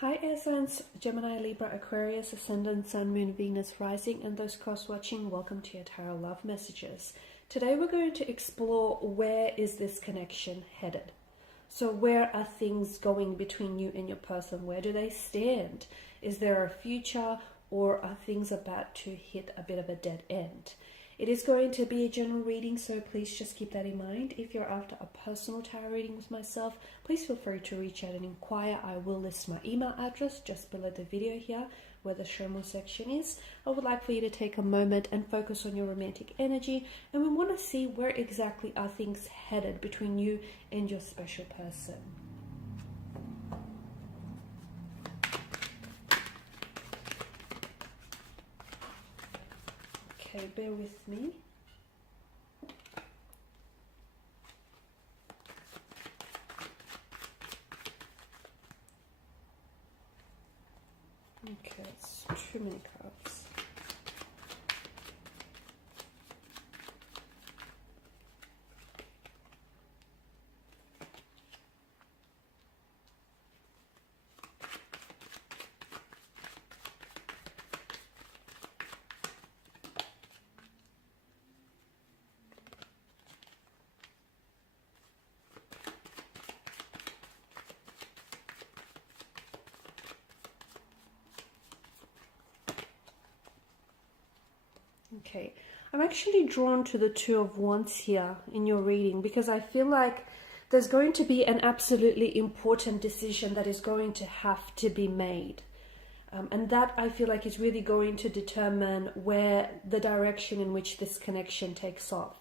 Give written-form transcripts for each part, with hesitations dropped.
Hi air signs, Gemini, Libra, Aquarius, Ascendant, Sun, Moon, Venus, Rising, and those cross-watching, welcome to your Tarot Love Messages. Today we're going to explore where is this connection headed. So where are things going between you and your person? Where do they stand? Is there a future, or are things about to hit a bit of a dead end? It is going to be a general reading, so please just keep that in mind. If you're after a personal tarot reading with myself, please feel free to reach out and inquire. I will list my email address just below the video here, where the show more section is. I would like for you to take a moment and focus on your romantic energy, and we want to see where exactly are things headed between you and your special person. Okay, bear with me. Okay, it's too many cards. Okay, I'm actually drawn to the Two of Wands here in your reading because I feel like there's going to be an absolutely important decision that is going to have to be made. And that I feel like is really going to determine where the direction in which this connection takes off.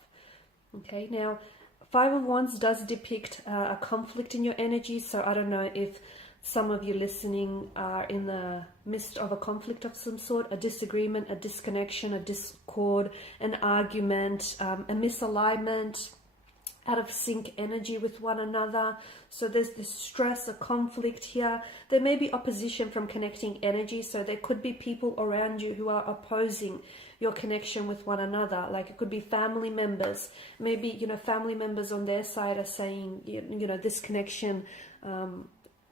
Okay, now Five of Wands does depict a conflict in your energy, so I don't know if some of you listening are in the midst of a conflict of some sort, a disagreement, a disconnection, a discord, an argument, a misalignment, out of sync energy with one another. So there's this stress, a conflict here. There may be opposition from connecting energy, so there could be people around you who are opposing your connection with one another. Like it could be family members. Maybe, family members on their side are saying, this connection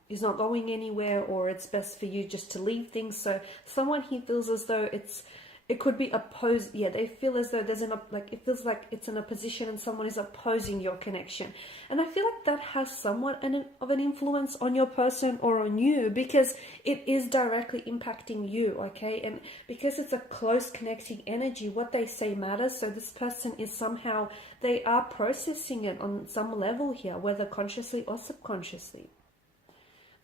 is not going anywhere, or it's best for you just to leave things. So someone here feels as though it could be opposed. Yeah, they feel as though it feels like it's in a position and someone is opposing your connection. And I feel like that has somewhat of an influence on your person or on you, because it is directly impacting you, okay? And because it's a close connecting energy, what they say matters. So this person is somehow, they are processing it on some level here, whether consciously or subconsciously.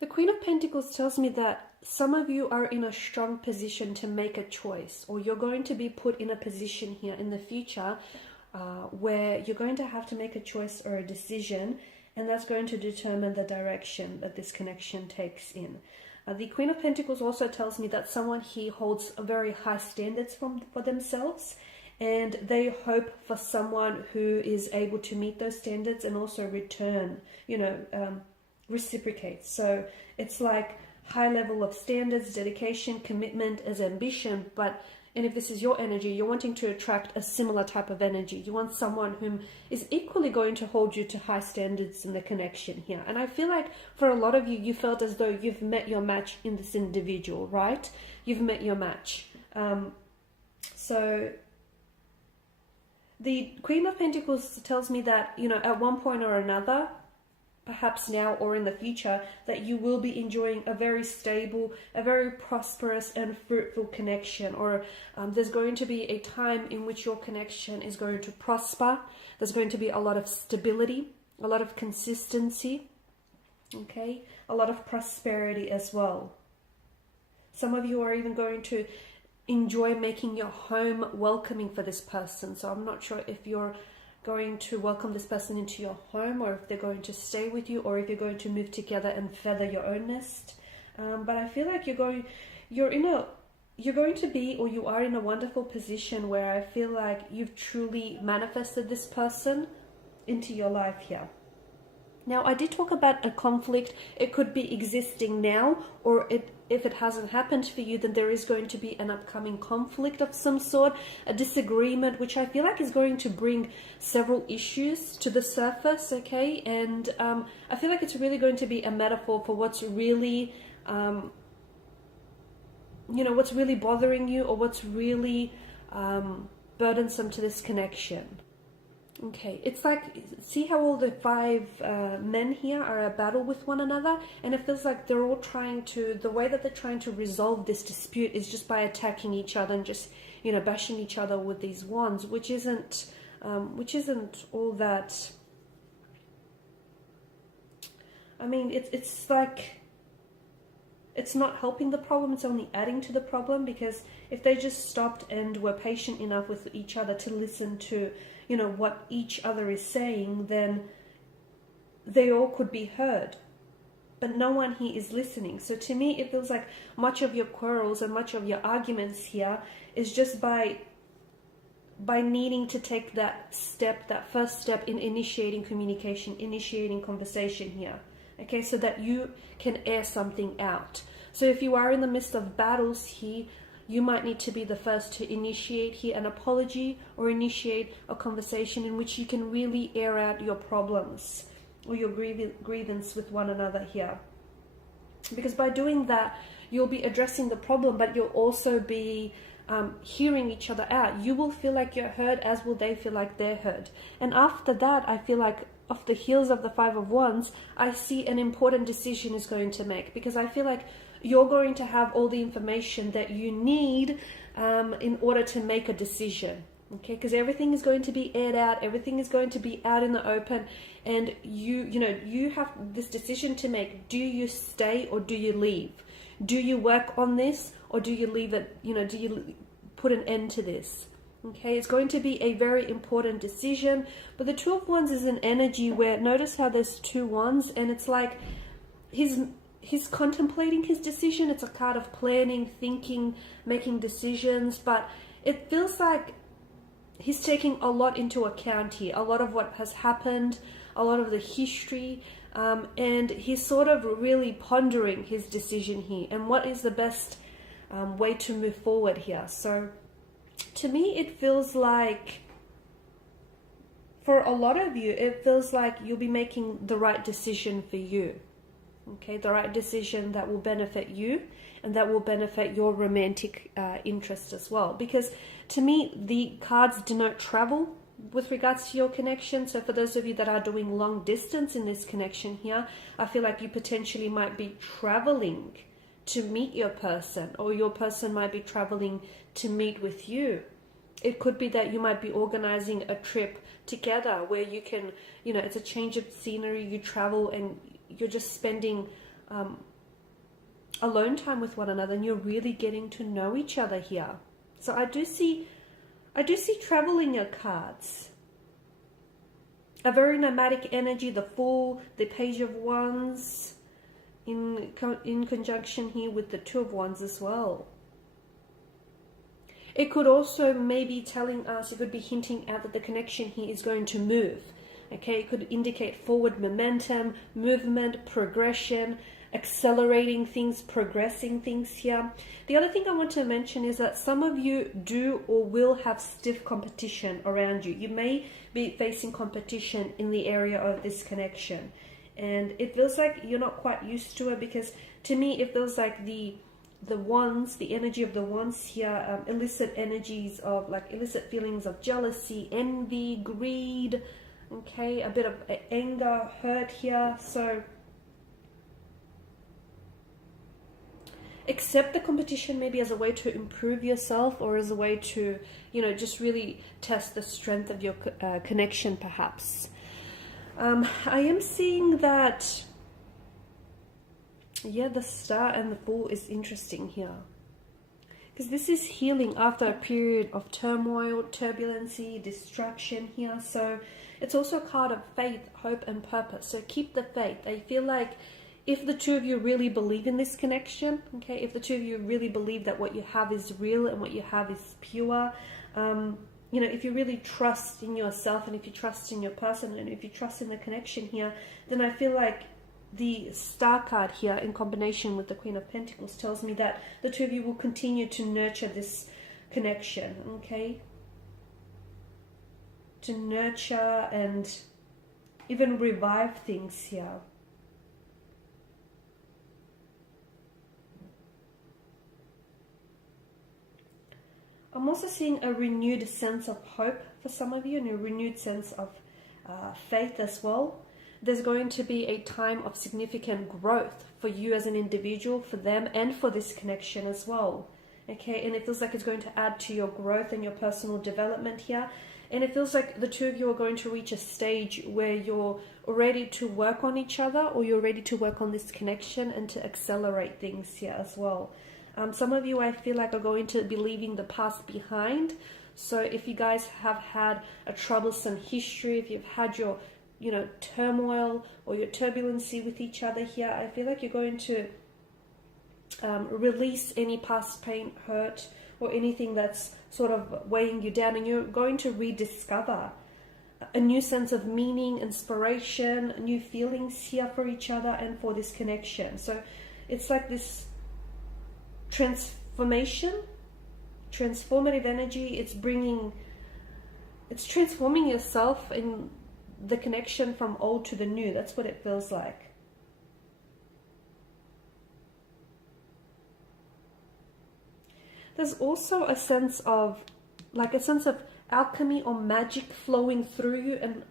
The Queen of Pentacles tells me that some of you are in a strong position to make a choice, or you're going to be put in a position here in the future where you're going to have to make a choice or a decision, and that's going to determine the direction that this connection takes in. The Queen of Pentacles also tells me that someone here holds very high standards for themselves, and they hope for someone who is able to meet those standards and also return, reciprocate. So it's like high level of standards, dedication, commitment as ambition. And if this is your energy, you're wanting to attract a similar type of energy. You want someone whom is equally going to hold you to high standards in the connection here. And I feel like for a lot of you, you felt as though you've met your match in this individual, right? You've met your match. So the Queen of Pentacles tells me that, at one point or another, perhaps now or in the future, that you will be enjoying a very stable, a very prosperous and fruitful connection, or there's going to be a time in which your connection is going to prosper. There's going to be a lot of stability, a lot of consistency, okay, a lot of prosperity as well. Some of you are even going to enjoy making your home welcoming for this person. So I'm not sure if you're going to welcome this person into your home, or if they're going to stay with you, or if you're going to move together and feather your own nest. But I feel like you are in a wonderful position where I feel like you've truly manifested this person into your life here. Now, I did talk about a conflict. It could be existing now, or if it hasn't happened for you, then there is going to be an upcoming conflict of some sort, a disagreement, which I feel like is going to bring several issues to the surface, okay? And I feel like it's really going to be a metaphor for what's really what's really bothering you, or what's really burdensome to this connection. Okay, it's like, see how all the five men here are at battle with one another, and it feels like they're all the way that they're trying to resolve this dispute is just by attacking each other and just, bashing each other with these wands, which isn't all that. I mean, it's like, it's not helping the problem, it's only adding to the problem, because if they just stopped and were patient enough with each other to listen to, what each other is saying, then they all could be heard. But no one here is listening. So to me, it feels like much of your quarrels and much of your arguments here is just by needing to take that first step in initiating communication, initiating conversation here. Okay, so that you can air something out. So if you are in the midst of battles here, you might need to be the first to initiate here an apology, or initiate a conversation in which you can really air out your problems or your grievance with one another here. Because by doing that, you'll be addressing the problem, but you'll also be hearing each other out. You will feel like you're heard, as will they feel like they're heard. And after that, I feel like off the heels of the Five of Wands, I see an important decision is going to make, because I feel like you're going to have all the information that you need in order to make a decision. Okay, because everything is going to be aired out, everything is going to be out in the open, and you have this decision to make. Do you stay or do you leave? Do you work on this, or do you leave it? Do you put an end to this? Okay, it's going to be a very important decision. But the Two of Wands is an energy where, notice how there's two wands, and it's like he's contemplating his decision. It's a card of planning, thinking, making decisions, but it feels like he's taking a lot into account here, a lot of what has happened, a lot of the history, and he's sort of really pondering his decision here and what is the best way to move forward here. So to me, it feels like, for a lot of you, it feels like you'll be making the right decision for you. Okay, the right decision that will benefit you and that will benefit your romantic interest as well. Because to me, the cards denote travel with regards to your connection. So for those of you that are doing long distance in this connection here, I feel like you potentially might be traveling to meet your person, or your person might be traveling to meet with you. It could be that you might be organizing a trip together where you can, it's a change of scenery, you travel and you're just spending alone time with one another, and you're really getting to know each other here. So I do see travel in your cards. A very nomadic energy, the Fool, the Page of Wands, in conjunction here with the Two of Wands as well. It could also maybe telling us, it could be hinting out that the connection here is going to move. Okay, it could indicate forward momentum, movement, progression, accelerating things, progressing things here. The other thing I want to mention is that some of you do or will have stiff competition around you. You may be facing competition in the area of this connection. And it feels like you're not quite used to it, because to me it feels like the wands, the energy of the wands here, illicit energies of, like, illicit feelings of jealousy, envy, greed, okay, a bit of anger, hurt here. So accept the competition maybe as a way to improve yourself, or as a way to, just really test the strength of your connection perhaps. I am seeing that, yeah, the Star and the Fool is interesting here, because this is healing after a period of turmoil, turbulency, distraction here. So it's also a card of faith, hope and purpose. So keep the faith. I feel like if the two of you really believe in this connection, okay, if the two of you really believe that what you have is real and what you have is pure, if you really trust in yourself, and if you trust in your person, and if you trust in the connection here, then I feel like the Star card here in combination with the Queen of Pentacles tells me that the two of you will continue to nurture this connection, okay? To nurture and even revive things here. I'm also seeing a renewed sense of hope for some of you, and a renewed sense of faith as well. There's going to be a time of significant growth for you as an individual, for them, and for this connection as well. Okay, and it feels like it's going to add to your growth and your personal development here. And it feels like the two of you are going to reach a stage where you're ready to work on each other, or you're ready to work on this connection and to accelerate things here as well. Some of you, I feel like, are going to be leaving the past behind. So if you guys have had a troublesome history, if you've had your, turmoil or your turbulency with each other here, I feel like you're going to release any past pain, hurt, or anything that's sort of weighing you down, and you're going to rediscover a new sense of meaning, inspiration, new feelings here for each other and for this connection. So it's like this transformative energy. It's transforming yourself in the connection from old to the new. That's what it feels like. There's also a sense of alchemy or magic flowing through you and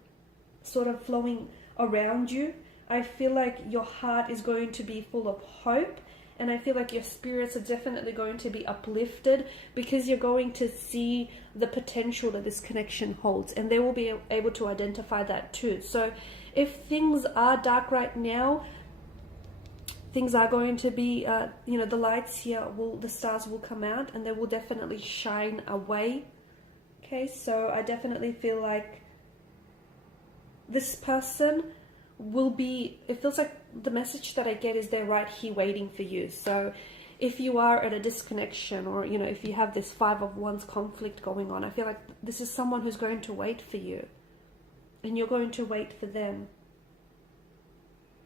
sort of flowing around you. I feel like your heart is going to be full of hope, and I feel like your spirits are definitely going to be uplifted, because you're going to see the potential that this connection holds, and they will be able to identify that too. So if things are dark right now, things are going to be, the lights here, the stars will come out and they will definitely shine away. Okay, so I definitely feel like this person it feels like the message that I get is they're right here waiting for you. So if you are at a disconnection, or, if you have this 5 of Wands conflict going on, I feel like this is someone who's going to wait for you, and you're going to wait for them.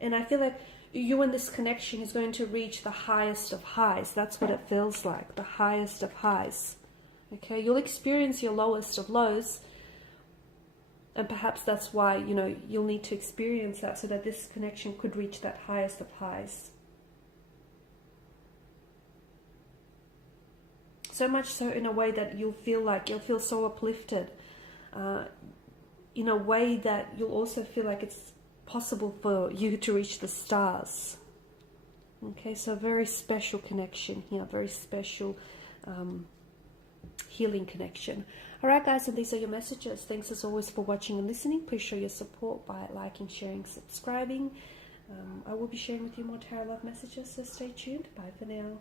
And I feel like you and this connection is going to reach the highest of highs. That's what it feels like, the highest of highs. Okay, you'll experience your lowest of lows, and perhaps that's why, you'll need to experience that, so that this connection could reach that highest of highs. So much so in a way that you'll feel so uplifted, in a way that you'll also feel like it's possible for you to reach the stars. Okay, so a very special connection here, very special healing connection. Alright guys, and these are your messages. Thanks as always for watching and listening. Please show your support by liking, sharing, subscribing. I will be sharing with you more tarot love messages, so stay tuned. Bye for now.